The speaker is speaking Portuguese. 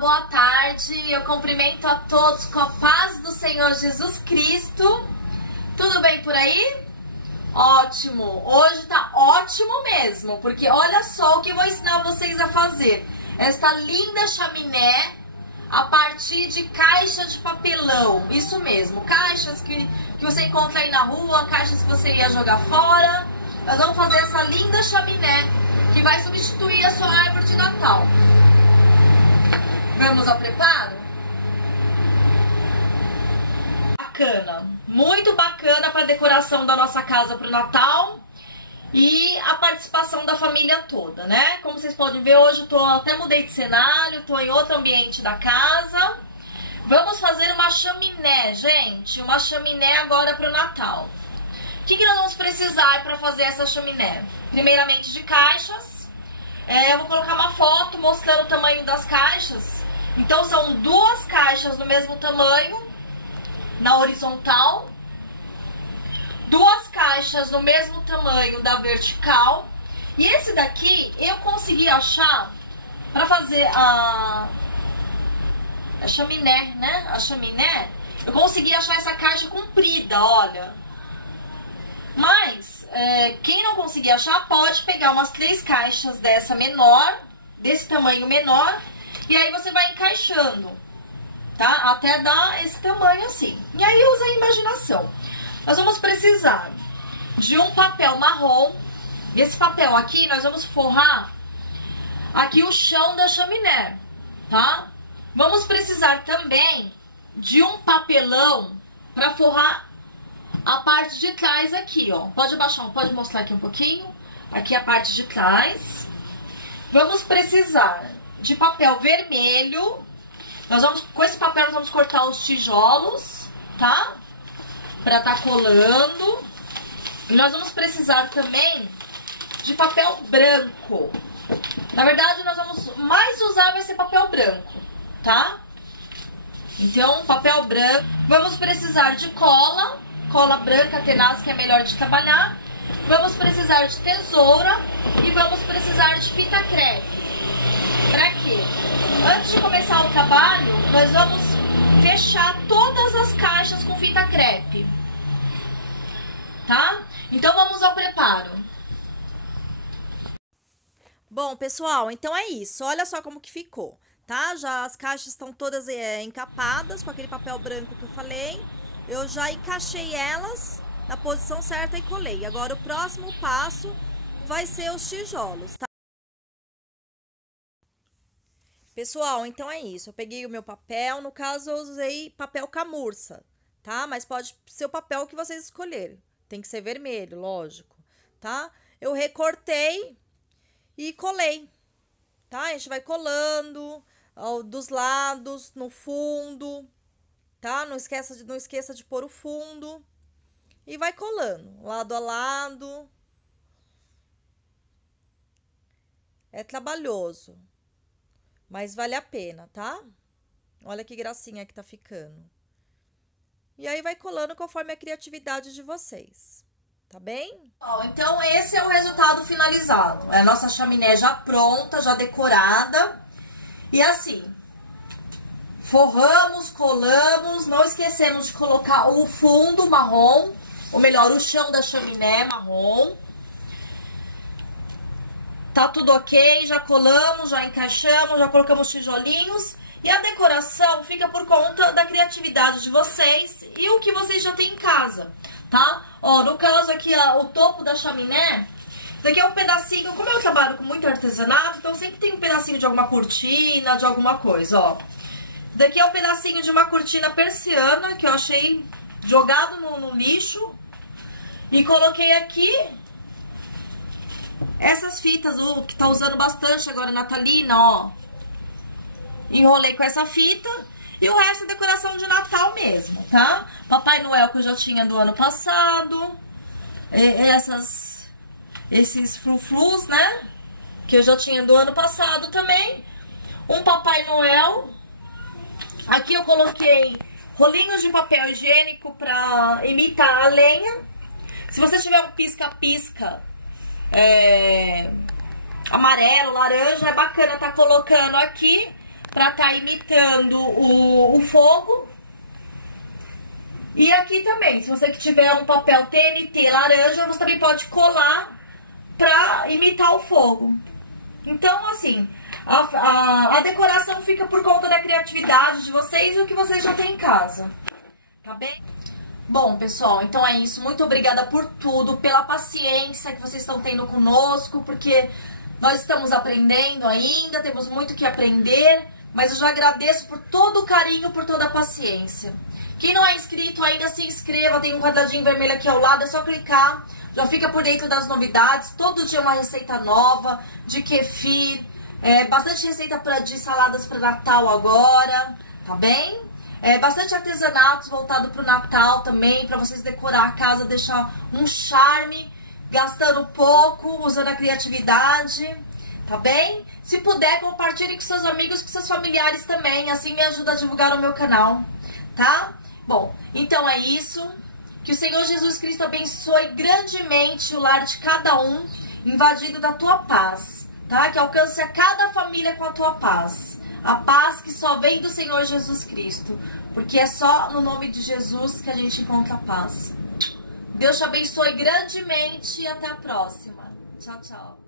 boa tarde. Eu cumprimento a todos com a paz do Senhor Jesus Cristo. Tudo bem por aí? Ótimo. Hoje tá ótimo mesmo, porque olha só o que eu vou ensinar vocês a fazer. Esta linda chaminé a partir de caixa de papelão. Isso mesmo, caixas que você encontra aí na rua, caixas que você ia jogar fora. Nós vamos fazer essa linda chaminé que vai substituir a sua árvore de Natal. Vamos ao preparo? Bacana, muito bacana para a decoração da nossa casa para o Natal e a participação da família toda, né? Como vocês podem ver, hoje eu até mudei de cenário, estou em outro ambiente da casa. Vamos fazer uma chaminé, gente, uma chaminé agora para o Natal. O que nós vamos precisar para fazer essa chaminé? Primeiramente de caixas. Eu vou colocar uma foto mostrando o tamanho das caixas. Então são duas caixas do mesmo tamanho, na horizontal. Duas caixas no mesmo tamanho da vertical. E esse daqui eu consegui achar para fazer a chaminé, né? A chaminé. Eu consegui achar essa caixa comprida, olha. Mas, quem não conseguir achar, pode pegar umas 3 caixas dessa menor, desse tamanho menor, e aí você vai encaixando, tá? Até dar esse tamanho assim. E aí usa a imaginação. Nós vamos precisar de um papel marrom. Esse papel aqui, nós vamos forrar aqui o chão da chaminé, tá? Vamos precisar também de um papelão para forrar a parte de trás aqui, ó. Pode abaixar, pode mostrar aqui um pouquinho. Aqui a parte de trás. Vamos precisar de papel vermelho. Com esse papel nós vamos cortar os tijolos, tá? Pra tá colando. E nós vamos precisar também de papel branco. Na verdade, nós vamos mais usar vai ser papel branco, tá? Então, papel branco. Vamos precisar de cola branca tenaz, que é melhor de trabalhar. Vamos precisar de tesoura e vamos precisar de fita crepe. Para quê? Antes de começar o trabalho, nós vamos fechar todas as caixas com fita crepe, tá? Então vamos ao preparo. Bom, pessoal, então é isso. Olha só como que ficou, tá? Já as caixas estão todas encapadas com aquele papel branco que eu falei. Eu já encaixei elas na posição certa e colei. Agora o próximo passo vai ser os tijolos, tá? Pessoal, então é isso. Eu peguei o meu papel, no caso eu usei papel camurça, tá? Mas pode ser o papel que vocês escolherem. Tem que ser vermelho, lógico, tá? Eu recortei e colei, tá? A gente vai colando dos lados, no fundo, tá? Não esqueça de pôr o fundo. E vai colando, lado a lado. É trabalhoso, mas vale a pena, tá? Olha que gracinha que tá ficando. E aí vai colando conforme a criatividade de vocês, tá bem? Então esse é o resultado finalizado. É a nossa chaminé já pronta, já decorada. E assim, forramos, colamos, não esquecemos de colocar o fundo marrom, ou melhor, o chão da chaminé marrom. Tá tudo ok, já colamos, já encaixamos, já colocamos tijolinhos. E a decoração fica por conta da criatividade de vocês e o que vocês já têm em casa, tá? Ó, no caso aqui, o topo da chaminé, daqui é um pedacinho, como eu trabalho com muito artesanato, então sempre tem um pedacinho de alguma cortina, de alguma coisa, ó. Daqui é um pedacinho de uma cortina persiana que eu achei jogado no lixo. E coloquei aqui essas fitas, que tá usando bastante agora natalina, ó. Enrolei com essa fita. E o resto é decoração de Natal mesmo, tá? Papai Noel que eu já tinha do ano passado. Esses frufrus, né? Que eu já tinha do ano passado também. Um Papai Noel. Aqui eu coloquei rolinhos de papel higiênico pra imitar a lenha. Se você tiver um pisca-pisca amarelo, laranja, é bacana tá colocando aqui pra tá imitando o fogo. E aqui também, se você tiver um papel TNT laranja, você também pode colar pra imitar o fogo. Então, assim, a decoração fica por conta da criatividade de vocês e o que vocês já têm em casa. Tá bem? Bom, pessoal, então é isso. Muito obrigada por tudo, pela paciência que vocês estão tendo conosco, porque nós estamos aprendendo ainda, temos muito que aprender, mas eu já agradeço por todo o carinho, por toda a paciência. Quem não é inscrito ainda, se inscreva, tem um quadradinho vermelho aqui ao lado, é só clicar, já fica por dentro das novidades. Todo dia uma receita nova, de kefir, bastante receita de saladas para Natal agora, tá bem? Bastante artesanatos voltado para o Natal também, para vocês decorar a casa, deixar um charme, gastando pouco, usando a criatividade, tá bem? Se puder, compartilhe com seus amigos, com seus familiares também, assim me ajuda a divulgar o meu canal, tá? Bom, então é isso. Que o Senhor Jesus Cristo abençoe grandemente o lar de cada um, invadido da tua paz, tá? Que alcance a cada família com a tua paz. A paz que só vem do Senhor Jesus Cristo, porque é só no nome de Jesus que a gente encontra a paz. Deus te abençoe grandemente e até a próxima. Tchau, tchau.